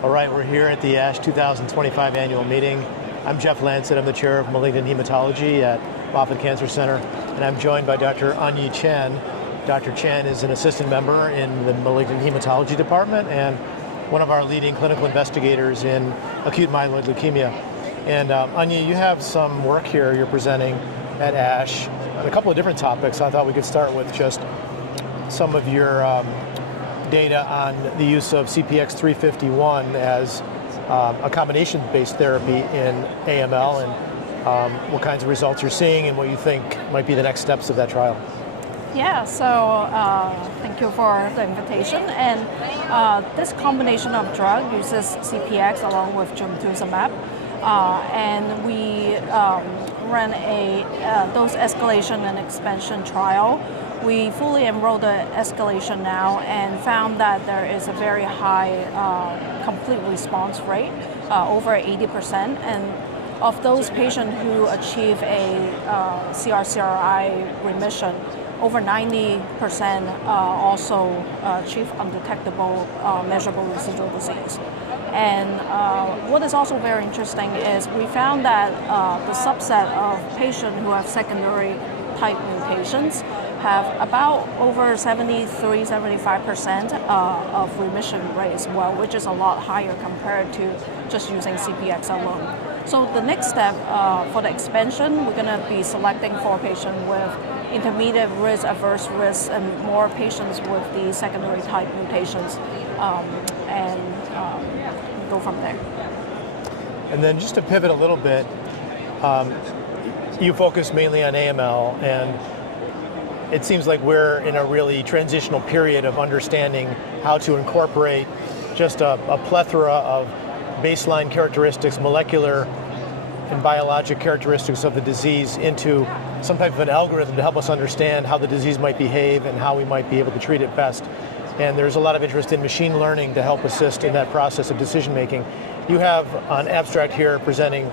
All right, we're here at the ASH 2025 annual meeting. I'm Jeff Lancet. I'm the chair of malignant hematology at Moffitt Cancer Center, and I'm joined by Dr. Onyee Chan. Dr. Chan is an assistant member in the malignant hematology department and one of our leading clinical investigators in acute myeloid leukemia. And Onyee, you have some work here you're presenting at ASH on a couple of different topics. I thought we could start with just some of your data on the use of CPX-351 as a combination-based therapy in AML, and what kinds of results you're seeing and what you think might be the next steps of that trial. Yeah, so thank you for the invitation. And this combination of drug uses CPX along with gemtuzumab, and we ran a dose escalation and expansion trial. We fully enrolled the escalation now and found that there is a very high complete response rate, over 80%. And of those patients who achieve a CR/CRi remission, over 90% also achieve undetectable measurable residual disease. And what is also very interesting is we found that the subset of patients who have secondary type mutations have about over 73-75% of remission rate as well, which is a lot higher compared to just using CPX alone. So the next step for the expansion, we're going to be selecting for patients with intermediate risk, adverse risk, and more patients with the secondary type mutations, and go from there. And then just to pivot a little bit, you focus mainly on AML, and it seems like we're in a really transitional period of understanding how to incorporate just a plethora of baseline characteristics, molecular and biologic characteristics of the disease into some type of an algorithm to help us understand how the disease might behave and how we might be able to treat it best. And there's a lot of interest in machine learning to help assist in that process of decision making. You have an abstract here presenting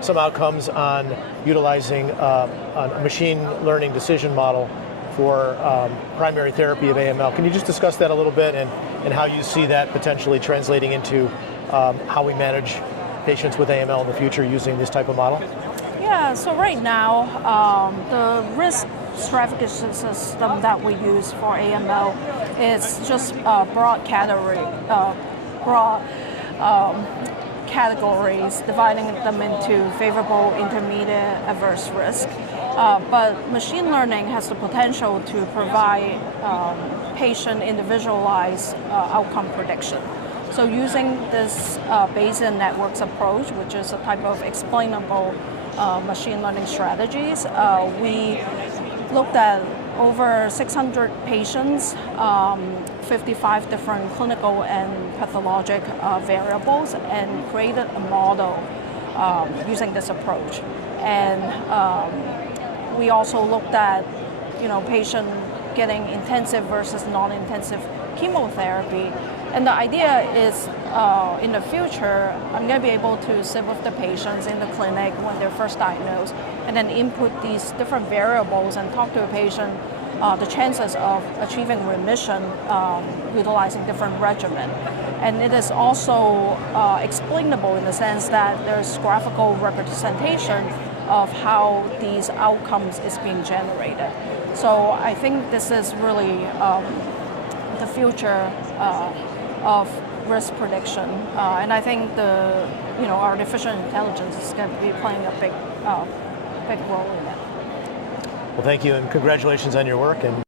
some outcomes on utilizing a machine learning decision model for primary therapy of AML. Can you just discuss that a little bit and how you see that potentially translating into how we manage patients with AML in the future using this type of model? Yeah, so right now, the risk stratification system that we use for AML is just broad categories, dividing them into favorable, intermediate, adverse risk. But machine learning has the potential to provide patient individualized outcome prediction. So using this Bayesian networks approach, which is a type of explainable machine learning strategies, we looked at over 600 patients, 55 different clinical and pathologic variables, and created a model using this approach. And we also looked at, patient getting intensive versus non-intensive chemotherapy. And the idea is, in the future, I'm going to be able to sit with the patients in the clinic when they're first diagnosed, and then input these different variables and talk to a patient the chances of achieving remission utilizing different regimen. And it is also explainable in the sense that there's graphical representation of how these outcomes is being generated. So I think this is really the future of risk prediction, and I think artificial intelligence is going to be playing a big role in it. Well, thank you, and congratulations on your work. And